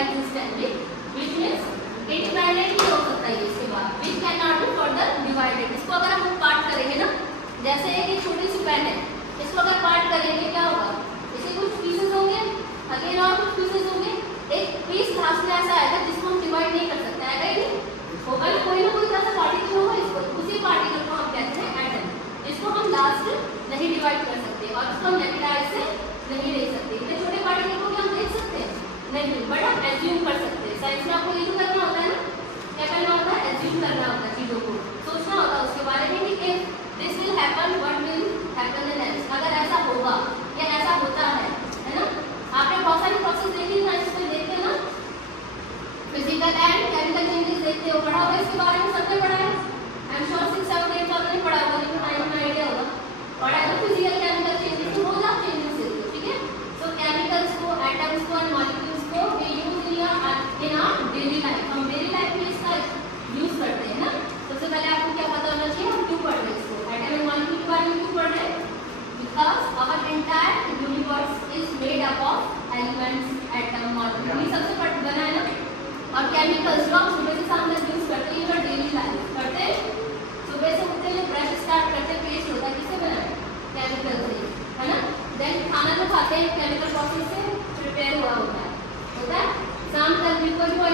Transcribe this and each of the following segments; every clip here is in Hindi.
existently, which means independently हो सकता है इसके बाद, which cannot be further divided। इसको अगर हम पार्ट करेंगे ना, जैसे एक छोटी सी पेन है, इसको अगर पार्ट करेंगे क्या होगा, इसके कुछ पीसेस होंगे, अगेन और कुछ पीसेस होंगे, एक पीस लास्ट में ऐसा आएगा जिसको हम डिवाइड नहीं कर सकते, आएगा ही नहीं, होगा ना कोई ऐसा पार्टिकल होगा, इसको उसी पार्टिकल को हम कहते हैं एटम, जिसको हम लास्ट नहीं डिवाइड कर सकते और उसको हम न्यूक्लियस से नहीं ले सकते। इतने छोटे पार्टिकल को क्या हम देख सकते हैं? नहीं, बट हम एज्यूम कर सकते हैं। साइंस में आपको ये तो करना होता है ना, क्या करना होता है? एज्यूम करना होता है, चीजों को सोचना होता है उसके बारे में कि if this will happen what will happen in else, अगर ऐसा होगा या ऐसा होता है ना। आपने बहुत सारी प्रोसेस देखी है साइंस में, देखते हैं ना, फिजिकल एंड केमिकल चेंजेस देखते हो, पढ़ा होगा इसके बारे में, सबने पढ़ा है, आई एम श्योर 6, 7, 8 साल नहीं पढ़ा होगा, लेकिन टाइम में आइडिया होगा, पढ़ा है ना फिजिकल केमिकल चेंजेस, तो रोज आप चेंजेस देखते हो, ठीक है। सो केमिकल्स को, एटम्स को एंड मॉलिक्यूल्स को we use in our daily life, हम डेली लाइफ में इसका यूज करते हैं ना। सबसे पहले आपको क्या पता होना चाहिए, हम क्यों पढ़ रहे हैं इसको, एटम एंड मॉलिक्यूल के बारे में क्यों पढ़ रहे हैं? Because our entire universe is made up of elements, atom, molecule, ये सबसे बना है ना। और केमिकल्स जो हम सुबह से शाम तक यूज करते हैं, ये डेली लाइफ करते हैं, सुबह से उठते जो ब्रश स्टार्ट करते हैं, पेस्ट होता है, किससे बना है? केमिकल से, है ना। देन खाना जो खाते हैं केमिकल प्रोसेस से प्रिपेयर हुआ होता है। शाम तक भी कोई भी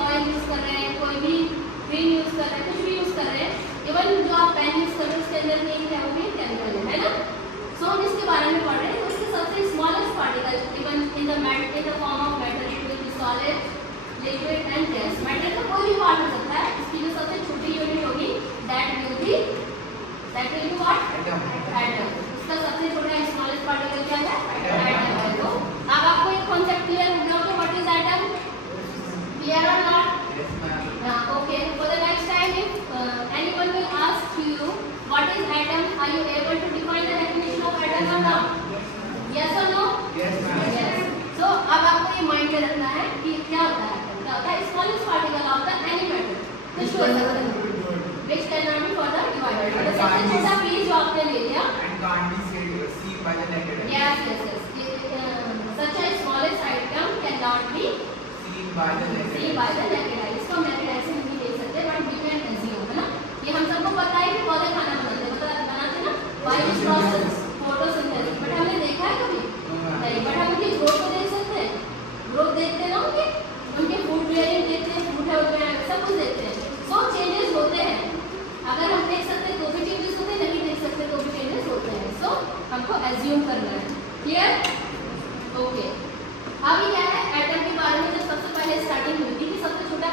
ऑयल यूज कर रहे हैं, कोई भी क्रीम यूज कर रहे हैं, कुछ भी यूज कर रहे हैं, इवन जो आप पेन यूज कर रहे हैं उसके अंदर नहीं है, वो भी केमिकल है ना। सो हम इसके बारे में पढ़ रहे हैं। उसके सबसे smallest particle even in the form of matter, it will be solid, liquid and gas. Matter का कोई भी पार्ट हो सकता है, इसकी जो सबसे छोटी यूनिट होगी that will be what? Atom. इसका सबसे छोटा स्मॉलेस्ट पार्टिकल क्या है? एटम है। तो अब आपको एक कांसेप्ट क्लियर हो गया कि व्हाट इज एटम? क्लियर और not? Okay, for the next time if anyone will ask you what is atom, are you able to define the definition of atom और नॉट? यस और नो? यस। सो अब आपको ये माइंड में रखना है कि क्या होता है, क्या होता है? Smallest particle of the any matter which cannot be further divided। तो सबसे छोटा पीस जो आपने ले लिया and can't be seen by the naked eye। yes, such a smallest item cannot be seen by the naked eye। इसको naked eye से नहीं देख सकते, but we can assume, है ना। ये हम सबको पता है कि पौधे खाना बनाते ना, by which process? photosynthesis। But हमने देखा है कभी नहीं, बट हम उनकी ग्रोथ को देख सकते हैं, ग्रोथ देखते हैं ना, उनके फूड वेयरिंग देखते हैं, फूड है, सब कुछ देखते हैं। सो चेंजेस होते हैं, अगर हम देख सकते हैं तो भी चेंजेस होते हैं, नहीं देख सकते तो भी चेंजेस होते हैं। सो हमको एज्यूम करना है, क्लियर? ओके, अब ये क्या है, एटम के बारे में जब सबसे पहले स्टार्टिंग हुई थी कि सबसे छोटा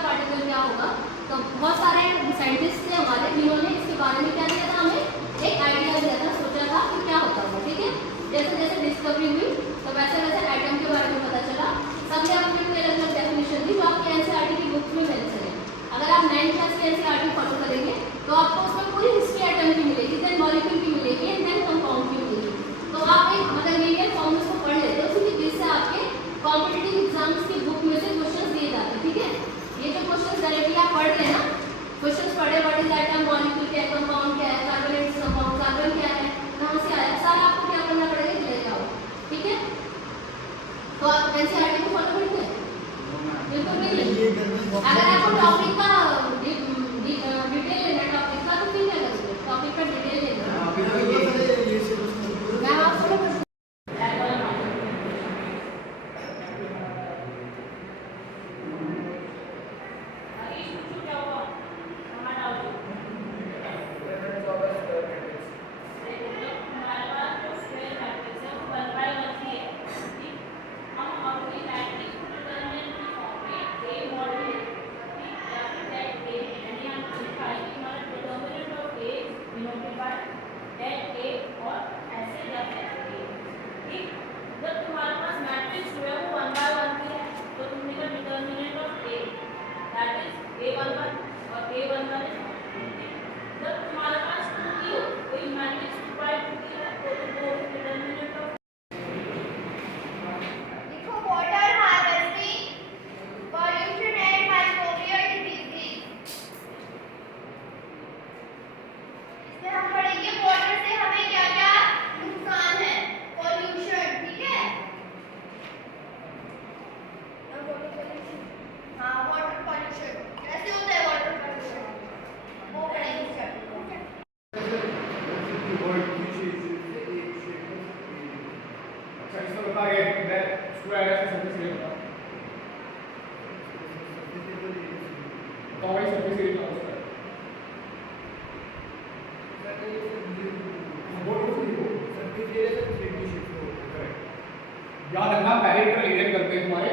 याद रखना पैरामीटर एरिया करते हैं हमारे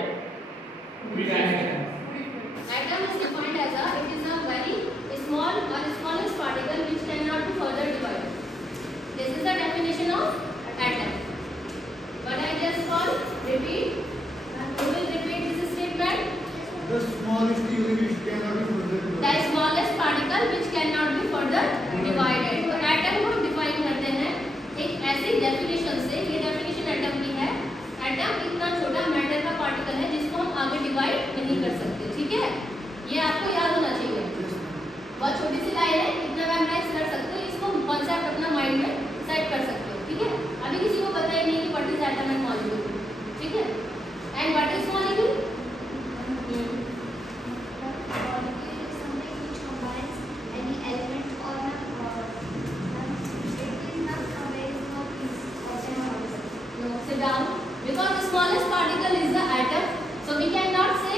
design Atom is defined as it is a very small or smallest particle which cannot be further divided. This is the definition of atom. What I just called, repeat. Who will repeat this statement? The smallest unit cannot be further The divided. smallest particle which cannot be further divided. तो एटम को डिफाइन करते हैं एक ऐसी डेफिनेशन से, ये डेफिनेशन एटम की है। एटम इतना छोटा मैटर का पार्टिकल है जिसको हम आगे डिवाइड नहीं कर सकते, ठीक है? ये आपको याद होना चाहिए। बहुत छोटी सी लाइन है, इतना मेमोराइज कर सकते हो, इसको कॉन्सेप्ट अपना माइंड में सेट कर सकते हो, ठीक है? अभी किसी को पता ही नहीं कि what is atom and molecule, ठीक है? And what is molecule? No, sit down. Because the smallest particle is the atom, so we cannot say